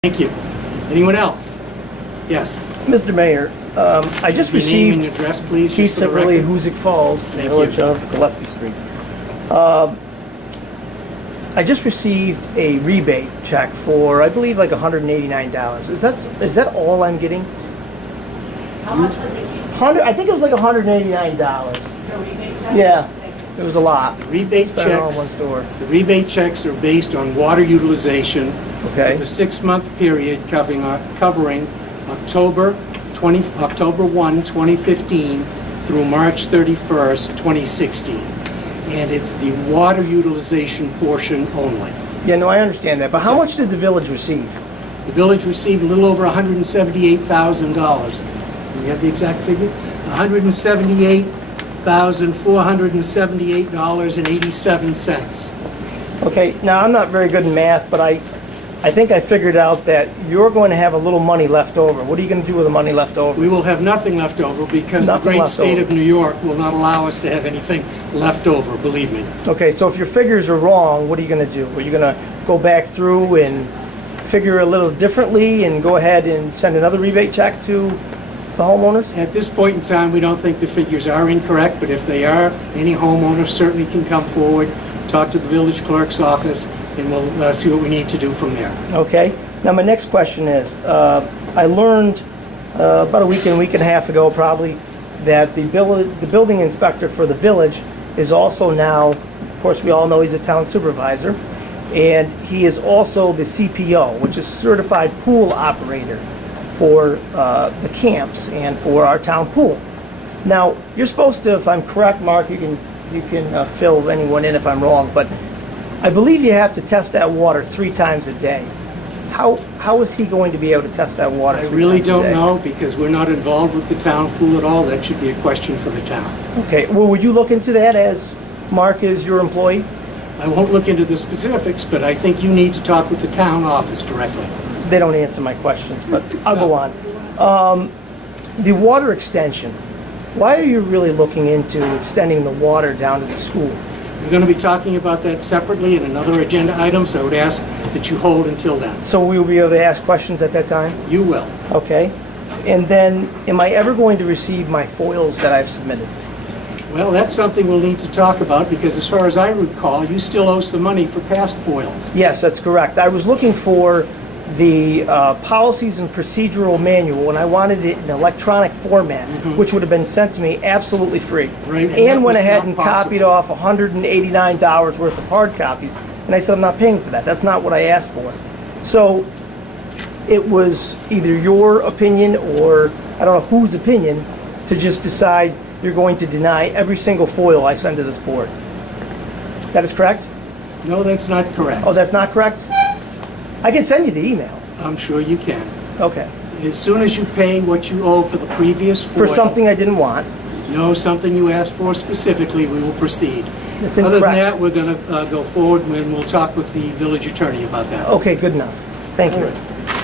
Thank you. Anyone else? Yes. Mr. Mayor, I just Your name and received address, please, Keith just for the Sipperly, record. Hoosick Falls, Thank Village you. of Gillespie Street. I just received a rebate check for, I believe, like $189. Is that all I'm getting? How much was it? I think it was like $189. The rebate check? Yeah, it was a lot. Rebate Spent it all in one checks. store. The rebate checks are based on water utilization Okay. for the 6-month period covering October 1, 2015 through March 31st, 2016. And it's the water utilization portion only. Yeah, no, I understand that. But how much did the village receive? The village received a little over $178,000. Do we have the exact figure? $178,478.87. Okay, now I'm not very good in math, but I think I figured out that you're going to have a little money left over. What are you going to do with the money left over? We will have nothing left over because the Nothing great left state over. of New York will not allow us to have anything left over, believe me. Okay, so if your figures are wrong, what are you going to do? Are you going to go back through and figure a little differently and go ahead and send another rebate check to the homeowners? At this point in time, we don't think the figures are incorrect, but if they are, any homeowner certainly can come forward, talk to the village clerk's office, and we'll see what we need to do from there. Okay. Now my next question is, I learned about a week and a half ago probably that the building inspector for the village is also now, of course we all know he's a town supervisor, and he is also the CPO, which is certified pool operator for the camps and for our town pool. Now you're supposed to, if I'm correct, Mark, you can fill anyone in if I'm wrong, but I believe you have to test that water 3 times a day. How is he going to be able to test that water I 3 really times a don't day? know because we're not involved with the town pool at all. That should be a question for the town. Okay, well, would you look into that as Mark is your employee? I won't look into the specifics, but I think you need to talk with the town office directly. They don't answer my questions, but I'll go on. The water extension, why are you really looking into extending the water down to the school? We're going to be talking about that separately in another agenda item, so I would ask that you hold until then. So we will be able to ask questions at that time? You will. Okay. And then, am I ever going to receive my foils that I've submitted? Well, that's something we'll need to talk about because as far as I recall, you still owe some money for past foils. Yes, that's correct. I was looking for the policies and procedural manual, and I wanted it in electronic format, which would have been sent to me absolutely free. Right, and that And went was ahead not and possible. copied off $189 worth of hard copies. And I said, I'm not paying for that. That's not what I asked for. So it was either your opinion or I don't know whose opinion to just decide you're going to deny every single foil I send to this board. That is correct? No, that's not correct. Oh, that's not correct? I can send you the email. I'm sure you can. Okay. As soon as you pay what you owe for the previous foil, For something I didn't want. no, something you asked for specifically, we will proceed. That's Other than incorrect. that, we're going to go forward and we'll talk with the village attorney about that. Okay, good enough. Thank All you. right.